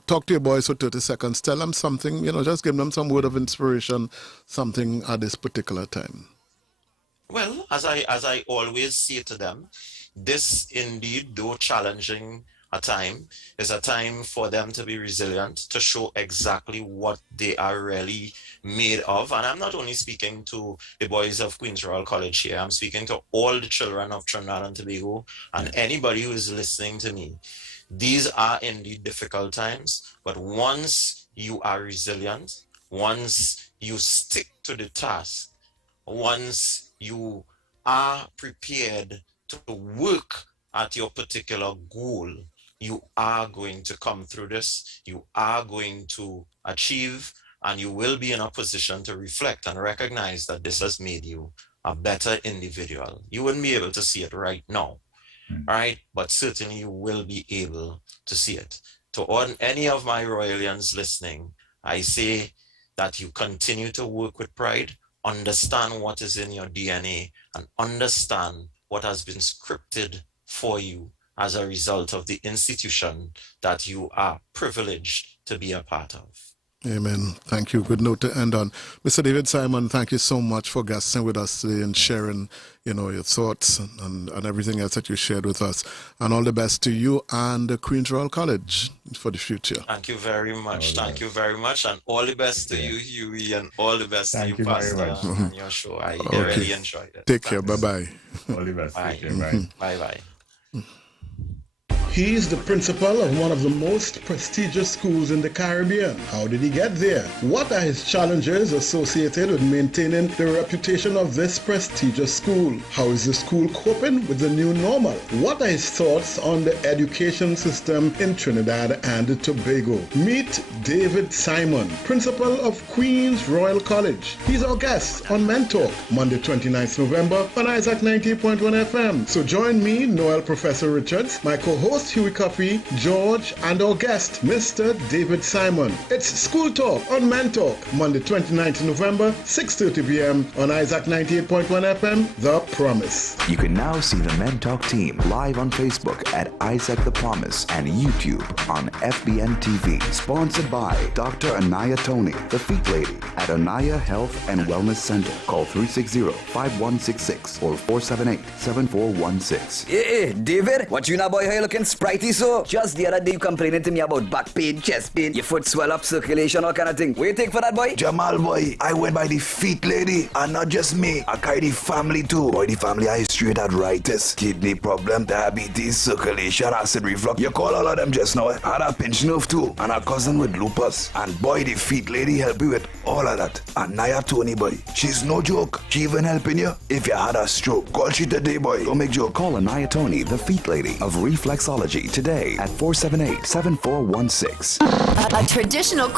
talk to your boys for 30 seconds. Tell them something, just give them some word of inspiration, something at this particular time. Well, as I always say to them, this indeed, though challenging a time, is a time for them to be resilient, to show exactly what they are really made of. And I'm not only speaking to the boys of Queen's Royal College here, I'm speaking to all the children of Trinidad and Tobago and anybody who is listening to me. These are indeed difficult times, but once you are resilient, once you stick to the task, once you are prepared to work at your particular goal, you are going to come through this, you are going to achieve, and you will be in a position to reflect and recognize that this has made you a better individual. You wouldn't be able to see it right now, right? But certainly you will be able to see it. To all, any of my Royalians listening, I say that you continue to work with pride, understand what is in your DNA, and understand what has been scripted for you as a result of the institution that you are privileged to be a part of. Amen. Thank you. Good note to end on. Mr. David Simon, thank you so much for guesting with us today and sharing, your thoughts and everything else that you shared with us. And all the best to you and the Queen's Royal College for the future. Thank you very much. Thank you very much. And all the best to you, Huey, and all the best to you, Pastor, on your show. I really enjoyed it. Take care. Bye-bye. All the best. Bye. Take care. Bye. Bye-bye. He's the principal of one of the most prestigious schools in the Caribbean. How did he get there? What are his challenges associated with maintaining the reputation of this prestigious school? How is the school coping with the new normal? What are his thoughts on the education system in Trinidad and Tobago? Meet David Simon, principal of Queen's Royal College. He's our guest on Men Talk, Monday 29th November on Isaac 90.1 FM. So join me, Noel Professor Richards, my co-host Huey, Cuffie, George, and our guest, Mr. David Simon. It's School Talk on Men Talk, Monday 29th November, 6:30 p.m. on Isaac 98.1 FM, The Promise. You can now see the Men Talk team live on Facebook at Isaac the Promise and YouTube on FBN TV. Sponsored by Dr. Anaya Tony, the Feet Lady at Anaya Health and Wellness Center. Call 360-5166 or 478-7416. Hey, David, what you now boy, how you looking spritey so? Just the other day you complaining to me about back pain, chest pain, your foot swell up, circulation, all kind of thing. What you take for that, boy? Jamal boy, I went by the Feet Lady, and not just me, I carry the family too. Boy, the family history with arthritis, kidney problem, diabetes, circulation, acid reflux. You call all of them just now. Had a pinch nerve too, and a cousin with lupus. And boy, the Feet Lady help you with all of that. And Naya Tony boy, she's no joke. She even helping you if you had a stroke. Call she today, boy. Don't make joke. Call Anaya Tony, the Feet Lady of Reflexology today at 478-7416. A traditional